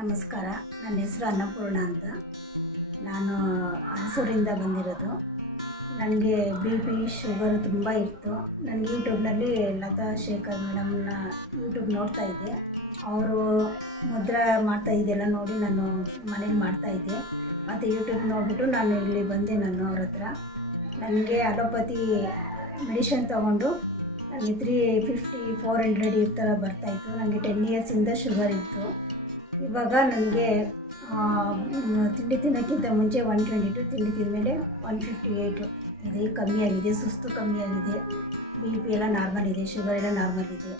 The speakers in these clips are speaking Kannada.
ನಮಸ್ಕಾರ. ನನ್ನ ಹೆಸರು ಅನ್ನಪೂರ್ಣ ಅಂತ. ನಾನು ಹಲಸೂರಿಂದ ಬಂದಿರೋದು. ನನಗೆ ಬಿ ಪಿ ಶುಗರು ತುಂಬ ಇತ್ತು. ನನಗೆ ಯೂಟ್ಯೂಬ್ನಲ್ಲಿ ಲತಾ ಶೇಖರ್ ಮೇಡಮ್ನ ಯೂಟ್ಯೂಬ್ ನೋಡ್ತಾ ಇದ್ದೆ. ಅವರು ಮುದ್ರಾ ಮಾಡ್ತಾ ಇದೆಲ್ಲ ನೋಡಿ ನಾನು ಮನೇಲಿ ಮಾಡ್ತಾಯಿದ್ದೆ. ಮತ್ತು ಯೂಟ್ಯೂಬ್ ನೋಡಿಬಿಟ್ಟು ನಾನು ಇಲ್ಲಿ ಬಂದೆ. ನಾನು ಅವ್ರ ಹತ್ರ ನನಗೆ ಅಲೋಪತಿ ಮೆಡಿಷನ್ ತೊಗೊಂಡು ನನಗೆ 350-400 ಈ ಥರ ಬರ್ತಾಯಿತ್ತು. ನನಗೆ 10 ಇಯರ್ಸಿಂದ ಶುಗರ್ ಇತ್ತು. ಇವಾಗ ನನಗೆ ತಿಂಡಿ ತಿನ್ನೋಕ್ಕಿಂತ ಮುಂಚೆ 122, ತಿಂಡಿ ತಿಂದಮೇಲೆ 158 ಇದೆ. ಕಮ್ಮಿಯಾಗಿದೆ, ಸುಸ್ತು ಕಮ್ಮಿಯಾಗಿದೆ, ಬಿ ಪಿ ಎಲ್ಲ ನಾರ್ಮಲ್ ಇದೆ, ಶುಗರ್ ಎಲ್ಲ ನಾರ್ಮಲ್ ಇದೆ.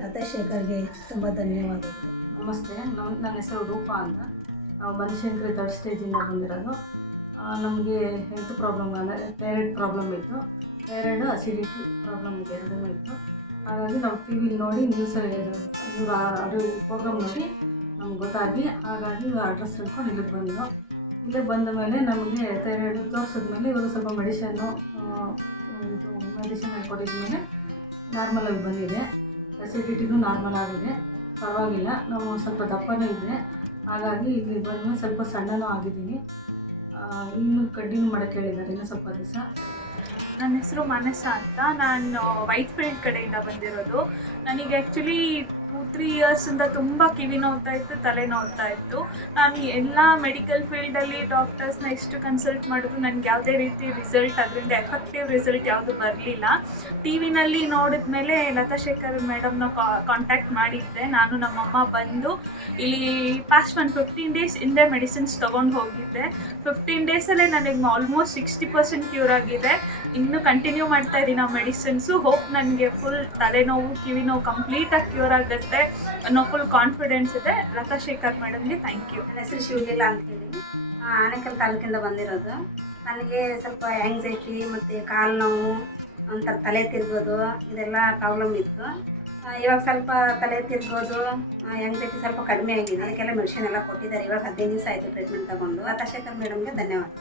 ಲತಾ ಶೇಖರ್ಗೆ ತುಂಬ ಧನ್ಯವಾದಗಳು. ನಮಸ್ತೆ. ನನ್ನ ಹೆಸರು ರೂಪಾ ಅಂತ. ನಾವು ಬನಶಂಕರಿ 3rd ಸ್ಟೇಜಿಂದ ಬಂದಿರೋದು. ನಮಗೆ ಹೆಲ್ತ್ ಪ್ರಾಬ್ಲಮ್ ಅಂದರೆ ಥೈರಾಯ್ಡ್ ಪ್ರಾಬ್ಲಮ್ ಇತ್ತು. ಥೈರಾಯ್ಡು, ಅಸಿಡಿಟಿ ಪ್ರಾಬ್ಲಮ್ ಇದೆ, ಎರಡೂ ಇತ್ತು. ಹಾಗಾಗಿ ನಾವು ಟಿ ವಿಲಿ ನೋಡಿ ನ್ಯೂಸಲ್ಲಿ ಅದು ಪ್ರೋಗ್ರಾಮ್ ನೋಡಿ ನಮ್ಗೆ ಗೊತ್ತಾಗಿ ಹಾಗಾಗಿ ಅಡ್ರೆಸ್ ಹಿಡ್ಕೊಂಡು ಇಲ್ಲಿಗೆ ಬಂದು ಇಲ್ಲೇ ಬಂದ ಮೇಲೆ ನಮಗೆ ಥೈರಾಯ್ಡು ತೋರಿಸಿದ್ಮೇಲೆ ಇವಾಗ ಸ್ವಲ್ಪ ಮೆಡಿಷನ್ನು ಕೊಟ್ಟಿದ್ಮೇಲೆ ನಾರ್ಮಲಾಗಿ ಬಂದಿದೆ. ಅಸಿಡಿಟಿನೂ ನಾರ್ಮಲ್ ಆಗಿದೆ, ಪರವಾಗಿಲ್ಲ. ನಾವು ಸ್ವಲ್ಪ ದಪ್ಪನೇ ಇದ್ದೆ, ಹಾಗಾಗಿ ಇಲ್ಲಿ ಬಂದಮೇಲೆ ಸ್ವಲ್ಪ ಸಣ್ಣನೂ ಆಗಿದ್ದೀನಿ. ಇನ್ನೂ ಕಂಟಿನ್ಯೂ ಮಾಡೋಕ್ಕೆ ಹೇಳಿದ್ದಾರೆ ಇನ್ನೂ ಸ್ವಲ್ಪ ದಿವಸ. ನನ್ನ ಹೆಸರು ಮಾನಸ ಅಂತ. ನಾನು ವೈಟ್ ಫೀಲ್ಡ್ ಕಡೆಯಿಂದ ಬಂದಿರೋದು. ನನಗೆ ಆ್ಯಕ್ಚುಲಿ 2-3 ಇಯರ್ಸಿಂದ ತುಂಬ ಕಿವಿ ನೋವ್ತಾ ಇತ್ತು, ತಲೆ ನೋವ್ತಾ ಇತ್ತು. ನಾನು ಎಲ್ಲ ಮೆಡಿಕಲ್ ಫೀಲ್ಡಲ್ಲಿ ಡಾಕ್ಟರ್ಸ್ನ ಎಷ್ಟು ಕನ್ಸಲ್ಟ್ ಮಾಡಿದ್ರು ನನಗೆ ಯಾವುದೇ ರೀತಿ ರಿಸಲ್ಟ್, ಅದರಿಂದ ಎಫೆಕ್ಟಿವ್ ರಿಸಲ್ಟ್ ಯಾವುದು ಬರಲಿಲ್ಲ. ಟಿ ವಿನಲ್ಲಿ ನೋಡಿದ ಮೇಲೆ ಲತಾ ಶೇಖರ್ ಮೇಡಮ್ನ ಕಾಂಟ್ಯಾಕ್ಟ್ ಮಾಡಿದ್ದೆ. ನಾನು ನಮ್ಮಮ್ಮ ಬಂದು ಇಲ್ಲಿ ಪಾಸ್ಟ್ 15 ಡೇಸ್ ಹಿಂದೆ ಮೆಡಿಸಿನ್ಸ್ ತೊಗೊಂಡು ಹೋಗಿದ್ದೆ. 15 ಡೇಸಲ್ಲೇ ನನಗೆ ಆಲ್ಮೋಸ್ಟ್ 60% ಕ್ಯೂರ್ ಆಗಿದೆ. ಇನ್ನೂ ಕಂಟಿನ್ಯೂ ಮಾಡ್ತಾ ಇದ್ದೀನಿ ಆ ಮೆಡಿಸಿನ್ಸು. ಹೋಪ್ ನನಗೆ ಫುಲ್ ತಲೆನೋವು, ಕಿವಿ ನೋವು ಕಂಪ್ಲೀಟಾಗಿ ಕ್ಯೂರ್ ಆಗುತ್ತೆ ಅನ್ನೋ ಫುಲ್ ಕಾನ್ಫಿಡೆನ್ಸ್ ಇದೆ. ಲತಾ ಶೇಖರ್ ಮೇಡಮ್ಗೆ ಥ್ಯಾಂಕ್ ಯು. ನನ್ನ ಹೆಸರು ಶಿವಲೀಲಾ ಅಂತೇಳಿ ಆನೇಕಲ್ ತಾಲೂಕಿಂದ ಬಂದಿರೋದು. ನನಗೆ ಸ್ವಲ್ಪ ಆ್ಯಂಗ್ಸೈಟಿ ಮತ್ತು ಕಾಲು ನೋವು, ಒಂಥರ ತಲೆ ತಿರುಗೋದು, ಇದೆಲ್ಲ ಪ್ರಾಬ್ಲಮ್ ಇತ್ತು. ಇವಾಗ ಸ್ವಲ್ಪ ತಲೆ ತಿರುಗೋದು, ಆ್ಯಂಗ್ಸೈಟಿ ಸ್ವಲ್ಪ ಕಡಿಮೆ ಆಗಿದೆ. ಅದಕ್ಕೆಲ್ಲ ಮೆಡಿಸಿನ್ ಎಲ್ಲ ಕೊಟ್ಟಿದ್ದಾರೆ. ಇವಾಗ 15 ದಿವಸ ಆಯಿತು ಟ್ರೀಟ್ಮೆಂಟ್ ತೊಗೊಂಡು. ಲತಾ ಶೇಖರ್ ಮೇಡಮ್ಗೆ ಧನ್ಯವಾದ.